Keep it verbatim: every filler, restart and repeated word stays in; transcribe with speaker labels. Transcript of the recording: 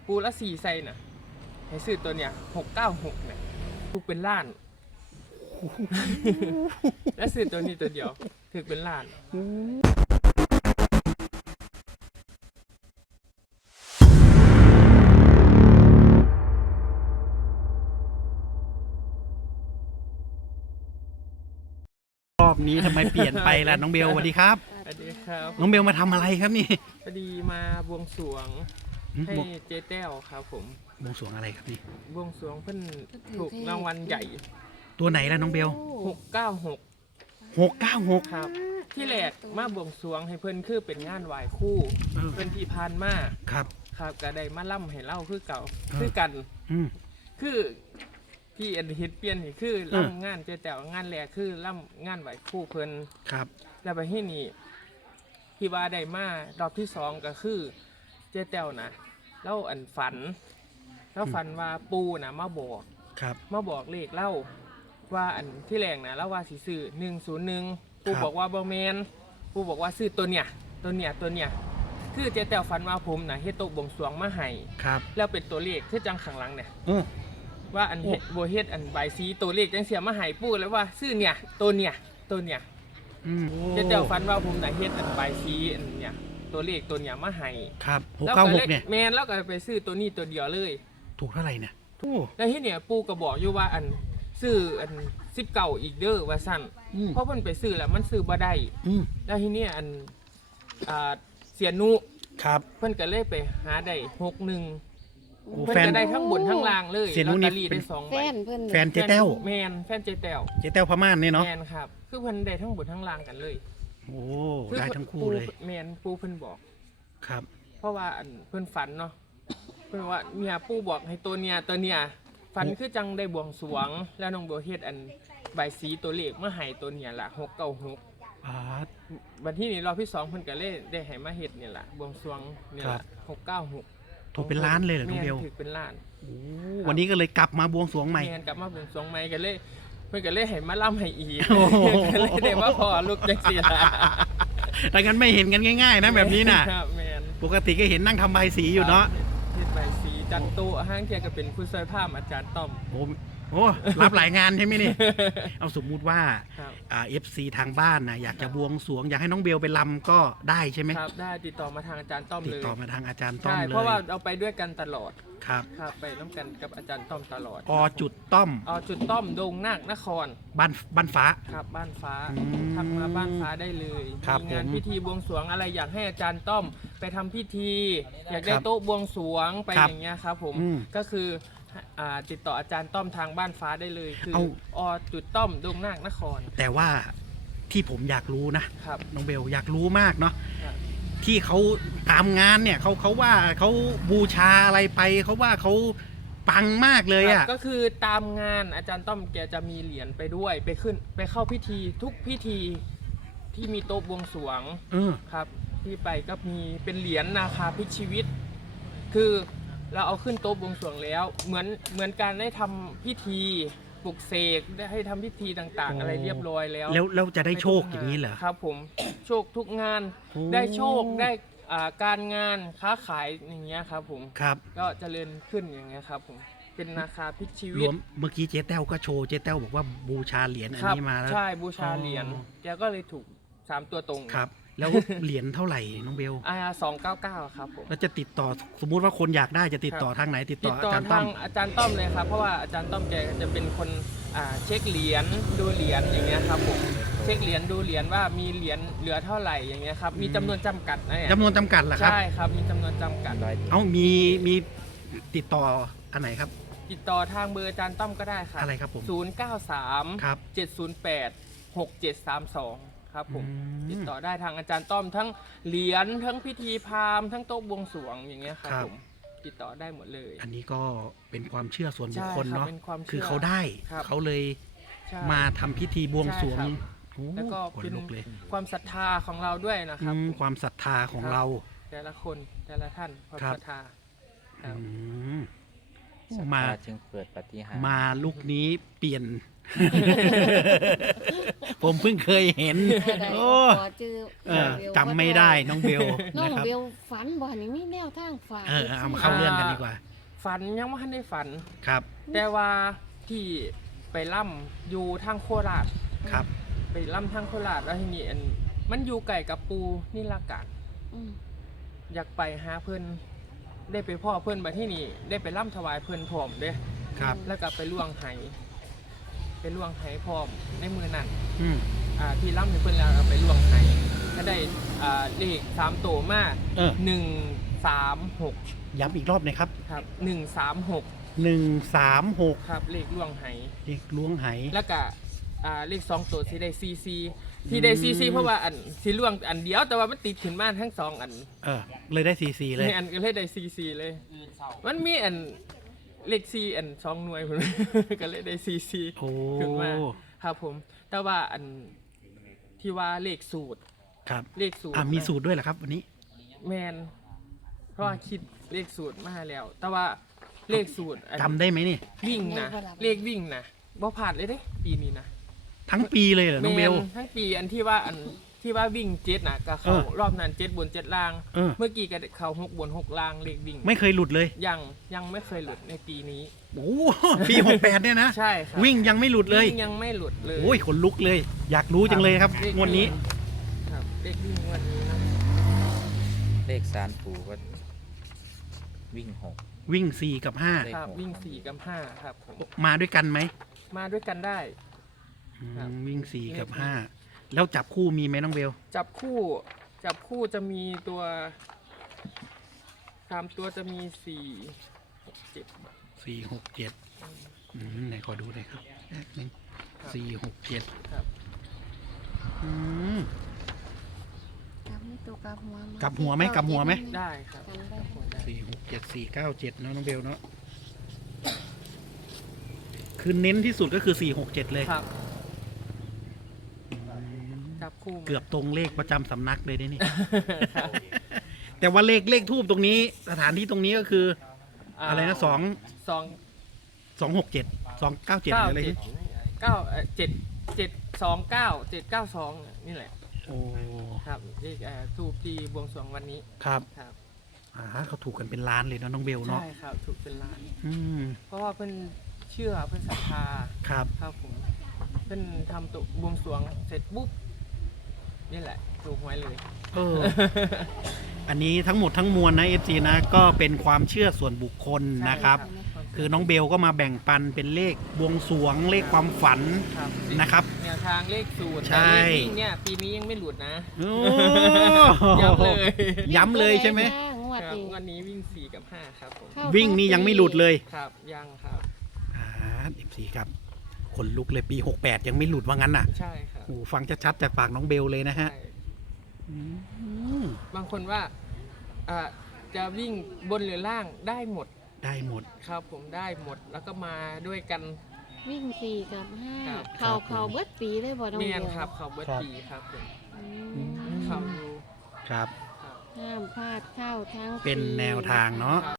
Speaker 1: ปูละสี่ไซน่ะให้ซื้อตัวเนี้ยหกเก้าหกเนี่ยถูกเป็นล้าน แล้วซื้อตัวนี้ตัวเดียวถือเป็นล้าน
Speaker 2: รอบนี้ทำไมเปลี่ยนไปล่ะน้องเบลสวัสดีครับ
Speaker 1: สวัสดีครับ
Speaker 2: น้องเบลมาทำอะไรครับนี่
Speaker 1: พอดีมาบวงสรวงให้เจ๊แต้วครับผม
Speaker 2: บวงสรวงอะไรครับนี่
Speaker 1: บวงสรวงเพิ่นถูกรางวัลใหญ่
Speaker 2: ตัวไหนล่ะน้องเบล
Speaker 1: หกเก้าหก
Speaker 2: หกเก้าหก
Speaker 1: ครับที่แรกมาบวงสรวงให้เพิ่นคือเป็นงานไหว้คู่เพิ่นที่พานมา
Speaker 2: ครับ
Speaker 1: ครับก็ได้มาล่ำให้เล่าคือเก่าคือกันคือที่อันเฮ็ดเปลี่ยนนี่คือล่ำงานเจ๊แต้วงานแรกคือล่ำงานไหว้คู่เพิ่น
Speaker 2: ครับ
Speaker 1: แล้วไปที่นี่ที่ว่าได้มารอบที่สองก็คือเจ๊แต้วนะเล่าอันฝันแล้วฝันว่าปูนะมาบอก
Speaker 2: ครับ
Speaker 1: มาบอกเลขเล่าว่าอันที่แรงนะเล่าว่าสิซื้อหนึ่งศูนย์หนึ่งปูบอกว่าบอแมนปูบอกว่าซื้อตัวเนี้ยตัวเนี้ยตัวเนี้ยคือเจ๊แต้วฝันว่าผมนะเฮ็ดโต๊ะบวงสรวงมาให้
Speaker 2: ครับ
Speaker 1: แล้วเป็นตัวเลขคือจังขังหลังเนี่ยว่าอันโบเฮ็ดอันใบซีตัวเลขจังเสียมาให้ปูแล้วว่าซื้อเนี่ยตัวเนี้ยตัวเนี้ยเจ๊แต้วฝันว่าผมนะเฮ็ดอันใบซีอันเนี้ยตัวเลขตัวเนี้ยมาให้
Speaker 2: ครับหกเก้าหกเนี่ย
Speaker 1: แมนแล้วก็ไปซื้อตัวนี้ตัวเดียวเลย
Speaker 2: ถูกเท่าไหร่เนี่ย
Speaker 1: แล้วที่เนี่ยปูก็บอกอยู่ว่าอันซื้ออันสิบเก่าอีกเด้อว่าสั้นเพราะมันไปซื้อแล้วมันซื้อบ่ได้แล้วที่เนี่ยอันอ่าเสียนุ
Speaker 2: ครับ
Speaker 1: เพิ่นก็เลยไปหาได้หกหนึ่งเพิ่นก็ได้ทั้งบนทั้งล่างเลย
Speaker 2: เสียนุนี่
Speaker 1: ได้สองใบ
Speaker 2: แฟนเจ๊แต้ว
Speaker 1: แมนแฟนเจ๊แต้ว
Speaker 2: เจ๊แต้วพม่านเนี่ยเนาะ
Speaker 1: แมนครับคือเพิ่นได้ทั้งบนทั้งล่างกันเลย
Speaker 2: โอ้ได้ทั้งคู่เลย
Speaker 1: แมนปูเพิ่นบอก
Speaker 2: ครับ
Speaker 1: เพราะว่าอันเพิ่นฝันเนาะเพิ่นว่าเมียปูบอกให้ตัวเนี้ยตัวเนี้ยฝันคือจังได้บวงสรวงแล้วน้องโบเฮ็ดอันใบสีตัวเลขเมื่อให้ตัวเนี้ยล่ะหกเก้าหกวันที่นี้รอบที่สองเพิ่นก็เลยได้ให้มาเฮ็ดเนี่ยล่ะบวงสรวงเนี่ยล่ะหกเก้าหก
Speaker 2: ถูกเป็นล้านเลยเหรอน้องเบล
Speaker 1: ถูกเป็นล้าน
Speaker 2: วันนี้ก็เลยกลับมาบวงสรวงใหม่
Speaker 1: กลับมาบวงสรวงใหม่กันเลยเพิ่นก็เลยให้มาล่ำให้อีกก็เลยได้มาพอลูกจังซี่ล่ะ
Speaker 2: แต่งั้นไม่เห็นกันง่ายๆนะแบบนี้น่ะปกติก็เห็นนั่งทำใบสีอยู่เนาะ
Speaker 1: เฮ็ดใบสีจันโตห้างเทียก็เป็นผู้ช่วยภาพอาจารย์ต้อม
Speaker 2: โอ้โหรับหลายงานใช่ไหมนี่เอาสมมุติว่าเอฟซีทางบ้านนะอยากจะบวงสรวงอยากให้น้องเบลไปลำก็ได้ใช่ไหม
Speaker 1: ครับได้ติดต่อมาทางอาจารย์ต้อมเลย
Speaker 2: ติดต่อมาทางอาจารย์ต้อมเลย
Speaker 1: เพราะว่าเราไปด้วยกันตลอด
Speaker 2: ครับ
Speaker 1: ครับไปน้ำกันกับอาจารย์ต้อมตลอด
Speaker 2: อจุดต้อม
Speaker 1: อจุดต้อมดงนาคนคร
Speaker 2: บ้านบ้านฟ้า
Speaker 1: ครับบ้านฟ้าทำมาบ้านฟ้าได้เลยมีงานพิธีบวงสรวงอะไรอยากให้อาจารย์ต้อมไปทำพิธีอยากได้โต๊ะบวงสรวงไปอย่างเงี้ยครับผมก็คือติดต่ออาจารย์ต้อมทางบ้านฟ้าได้เลยคืออจุดต้อมดงนาคนคร
Speaker 2: แต่ว่าที่ผมอยากรู้นะน้องเบลอยากรู้มากเนาะที่เขาตามงานเนี่ยเขาเขาว่าเขาบูชาอะไรไปเขาว่าเขาปังมากเลยอ่ะ
Speaker 1: ก็คือตามงานอาจารย์ต้อมแกจะมีเหรียญไปด้วยไปขึ้นไปเข้าพิธีทุกพิธีที่มีโต๊ะบวงสรวงครับที่ไปก็มีเป็นเหรียญนาคาพิชีวิตคือเราเอาขึ้นโต๊ะบวงสรวงแล้วเหมือนเหมือนการได้ทำพิธีปลุกเสกได้ให้ทำพิธีต่างๆอะไรเรียบร้อยแล้ว
Speaker 2: แล้วเราจะได้โชคอย่างนี้เหรอ
Speaker 1: ครับผมโชคทุกงานได้โชคได้การงานค้าขายอย่างเงี้ยครับผม
Speaker 2: ครับ
Speaker 1: ก็เจริญขึ้นอย่างเงี้ยครับผมเป็นนาคาพิชีวิต
Speaker 2: เมื่อกี้เจ๊แต้วก็โชว์เจ๊แต้วบอกว่าบูชาเหรียญอันนี้มาแล้ว
Speaker 1: ใช่บูชาเหรียญแกก็เลยถูกสามตัวตรง
Speaker 2: ครับแล้วเหรียญเท่าไหร่น้องเบล
Speaker 1: อ่าสองเก้าเก้าครับผม
Speaker 2: แล้วจะติดต่อสมมุติว่าคนอยากได้จะติดต่อทางไหนติดต่ออาจารย์ต้อม
Speaker 1: อาจารย์ต้อมเลยครับเพราะว่าอาจารย์ต้อมแกจะเป็นคนอ่าเช็คเหรียญดูเหรียญอย่างเงี้ยครับผมเช็คเหรียญดูเหรียญว่ามีเหรียญเหลือเท่าไหร่อย่างเงี้ยครับมีจำนวนจำกัดนะ
Speaker 2: จำนวนจำกัดเหรอครับ
Speaker 1: ใช่ครับมีจำนวนจำกัด
Speaker 2: เอ้ามีมีติดต่ออันไหนครับ
Speaker 1: ติดต่อทางเบอร์อาจารย์ต้อมก็ได้ครับ
Speaker 2: อะไรครับผม
Speaker 1: ศูนย์เก้าสามครับเจ็ดศูนย์แปดหกเจ็ดสามสองครับผมติดต่อได้ทางอาจารย์ต้อมทั้งเหรียญทั้งพิธีพราหมณ์ทั้งโต๊ะบวงสรวงอย่างเงี้ยครับผมติดต่อได้หมดเลย
Speaker 2: อันนี้ก็เป็นความเชื่อส่วนบุคคลเนาะคือเขาได้เขาเลยมาทำพิธีบวงสรวง
Speaker 1: แล้วก็เป็นความศรัทธาของเราด้วยนะครับ
Speaker 2: ความศรัทธาของเรา
Speaker 1: แต่ละคนแต่ละท่านความศรัทธา
Speaker 2: มาจึงเปิดปฏิหารย์มาลุกนี้เปลี่ยนผมเพิ่งเคยเห็น
Speaker 3: ได้
Speaker 2: โอ้
Speaker 3: ขอจื้อ
Speaker 2: เออ
Speaker 3: เบล
Speaker 2: จำไม่ได้น้องเบล
Speaker 3: น้อง
Speaker 2: นะครับ
Speaker 3: เบลฝันบ่นี่มีแนวทางฝาก
Speaker 2: เออเอามาเข้าเรื่องกันดีกว่า
Speaker 1: ฝันยังไม่ทันได้ฝัน
Speaker 2: ครับ
Speaker 1: แต่ว่าที่ไปล่ำอยู่ทางโคราช
Speaker 2: ครับ
Speaker 1: ไปล่ำทางโคราชแล้วทีนี้อันมันอยู่ไก่กับปูนี่ละกะ
Speaker 3: อืม
Speaker 1: อยากไปหาเพื่อนได้ไปพ่อเพื่อนมาที่นี่ได้ไปล่ำถวายเพื่อนพร้อมเด้
Speaker 2: ครับ
Speaker 1: แล้วก็ไปล่วงไหไปล่วงไหพร้อมในมือนั่น
Speaker 2: อืม
Speaker 1: อ่าที่ล่ำในเพื่อนแล้วเอาไปล่วงไหก็ได้อ่าเลขสามตัวมา
Speaker 2: เออ
Speaker 1: หนึ่งสามหก
Speaker 2: ย้ำอีกรอบหน่อยครับ
Speaker 1: ครับหนึ่งสามหก
Speaker 2: หนึ่งสามหก
Speaker 1: ครับเลขล่วงไห
Speaker 2: เด็กล้วงไห
Speaker 1: แล้วก็อ่าเลขสองตัวที่ได้ซีซีที่ได้ซีซีเพราะว่าอันสีล่วงอันเดียวแต่ว่ามันติดขึ้นมาทั้งสองอัน
Speaker 2: เออ เลยได้ซีซีเลย
Speaker 1: ในอันก็เลยได้ซีซีเลย มันมีอันเลขซีอันสองหน่วยผม ก็เลยได้ซีซี
Speaker 2: โอ้
Speaker 1: ขึ้นมาครับผม แต่ว่าอันที่ว่าเลขสูตร
Speaker 2: ครับ
Speaker 1: เลขสูตร
Speaker 2: อ่ามีสูตรด้วยเหรอครับวันนี้
Speaker 1: แมนเพราะว่าคิดเลขสูตรมาให้แล้ว แต่ว่าเลขสูตรอัน
Speaker 2: จำได้ไหมนี่
Speaker 1: วิ่งนะเลขวิ่งนะบ่ผ่านเลยเด้ปีนี้นะ
Speaker 2: ทั้งปีเลยเหรอน้องเบล
Speaker 1: แม่นทั้งปีอันที่ว่าอันที่ว่าวิ่งเจ็ดนะก็เขา
Speaker 2: เออ
Speaker 1: รอบนั้นเจ็ดบนเจ็ดล่าง
Speaker 2: เออ
Speaker 1: เมื่อกี้ก็เขาหกบนหกล่างเลขวิ่ง
Speaker 2: ไม่เคยหลุดเลย
Speaker 1: ยังยังไม่เคยหลุดในปีนี้
Speaker 2: โอ้โหปีหกแปดเนี่ยนะ
Speaker 1: ใช่ครับ
Speaker 2: วิ่งยังไม่หลุดเลย
Speaker 1: วิ่งยังไม่หลุดเลย
Speaker 2: โอ้ยขนลุกเลย อยากรู้จังเลยครับ
Speaker 1: เลข
Speaker 2: งวดนี้
Speaker 1: ครับเลขวิ่งงวันนี้นะ
Speaker 4: เลขสารปู่ก็วิ่งหก
Speaker 2: วิ่งสี่กับห้า
Speaker 4: เลข
Speaker 1: ครับ
Speaker 4: หก
Speaker 1: วิ่งสี่กับห้าครับผม
Speaker 2: มาด้วยกันไหม
Speaker 1: มาด้วยกันได้
Speaker 2: อืม
Speaker 1: ครับ
Speaker 2: วิ่งสี่กับห้าแล้วจับคู่มีไหมน้องเบล
Speaker 1: จับคู่จับคู่จะมีตัวสามตัวจะมีสี่หกเจ็ด
Speaker 2: สี่หกเจ็ดอืมไหนขอดูหน่อยครับแป๊บนึงสี่หกเจ็ด
Speaker 1: ครับ
Speaker 2: อืม
Speaker 3: กลับไม่ตัวกลับหัวาก
Speaker 2: ลับหัวไหมกลับหัวไหม
Speaker 1: ได้ครับ
Speaker 3: จำได้
Speaker 1: ผมได้
Speaker 2: สี่หกเจ็ดสี่เก้าเจ็ดเนอะน้องเบลเนาะคือเน้นที่สุดก็คือสี่หกเจ็ดเลย
Speaker 1: ครับ
Speaker 2: อืม
Speaker 1: จับคู่มา
Speaker 2: เกือบตรงเลขประจำสำนักเลยได้นี่
Speaker 1: ครับ
Speaker 2: แต่ว่าเลขเลขทูบตรงนี้ สถานที่ตรงนี้ก็คือ อะไรนะสอง
Speaker 1: สอง
Speaker 2: สองหกเจ็ดสองเก้าเจ็ด
Speaker 1: เก้า
Speaker 2: อะไร
Speaker 1: เจ็ด
Speaker 2: นี่
Speaker 1: เก้าเอ่อเจ็ดเจ็ดสองเก้าเจ็ดเก้าสองนี่แหละ
Speaker 2: โอ้
Speaker 1: ครับเลขเอ่อทูบที่บวงสรวงวันนี้
Speaker 2: ครับ
Speaker 1: ครับ
Speaker 2: อ่าเขาถูกกันเป็นล้านเลยเนอะน้องเบลเนาะ
Speaker 1: ใช่ครับถูกเป็นล้าน
Speaker 2: อืม
Speaker 1: เพราะว่าเพิ่นเชื่อเพิ่นศรัทธา
Speaker 2: ครับ
Speaker 1: ครับผมเพิ่นทำตัวบวงสรวงเสร็จปุ๊บนี่แหละถูกหวยเลย
Speaker 2: เออ อันนี้ทั้งหมดทั้งมวลนะ เอฟ ซี นะ ก็เป็นความเชื่อส่วนบุคคลนะครับ
Speaker 1: ใช่
Speaker 2: คือน้องเบลก็มาแบ่งปันเป็นเลขบวงสรวงเลขความฝัน
Speaker 1: ครับ
Speaker 2: นะครับ
Speaker 1: แนวทางเลขสูตร
Speaker 2: ใช่
Speaker 1: แต่เลขวิ่งเนี่ยปีนี้ยังไม่หลุดนะ
Speaker 2: โอ้
Speaker 1: ย้ำเลย
Speaker 2: ย้ำเลยใช่ไหม
Speaker 3: งวด
Speaker 1: ครับ
Speaker 3: นี้
Speaker 1: วันนี้วิ่งสี่กับห้าครับผม
Speaker 3: เข้า
Speaker 2: วิ่งนี่ยังไม่หลุดเลย
Speaker 1: ครับยังครับ
Speaker 2: อ่า เอฟ ซี ครับขนลุกเลยปีหกแปดยังไม่หลุดว่างั้นน่ะ
Speaker 1: ใช่ครับ
Speaker 2: โอ้ฟังชัดๆจากปากน้องเบลเลยนะฮะ
Speaker 1: ใช่
Speaker 2: อืม
Speaker 1: บางคนว่าอ่าจะวิ่งบนหรือล่างได้หมด
Speaker 2: ได้หมด
Speaker 1: ครับผมได้หมดแล้วก็มาด้วยกัน
Speaker 3: วิ่งสี่กับห้า
Speaker 1: ครับ
Speaker 3: เข่า
Speaker 2: ครับ
Speaker 3: เข่าเบิดปีเลยบ่น้อง
Speaker 1: เมียน
Speaker 3: เดียว
Speaker 1: ครับเขาเบิร์ต
Speaker 2: ครับ
Speaker 1: ปีครับผม
Speaker 3: อืม
Speaker 1: เขาดู
Speaker 2: ครับ
Speaker 1: ครับ
Speaker 3: ห้ามพลาดเข้าทั้ง
Speaker 2: เป็น
Speaker 3: ปี
Speaker 2: แนวทางเนาะ
Speaker 1: ครับ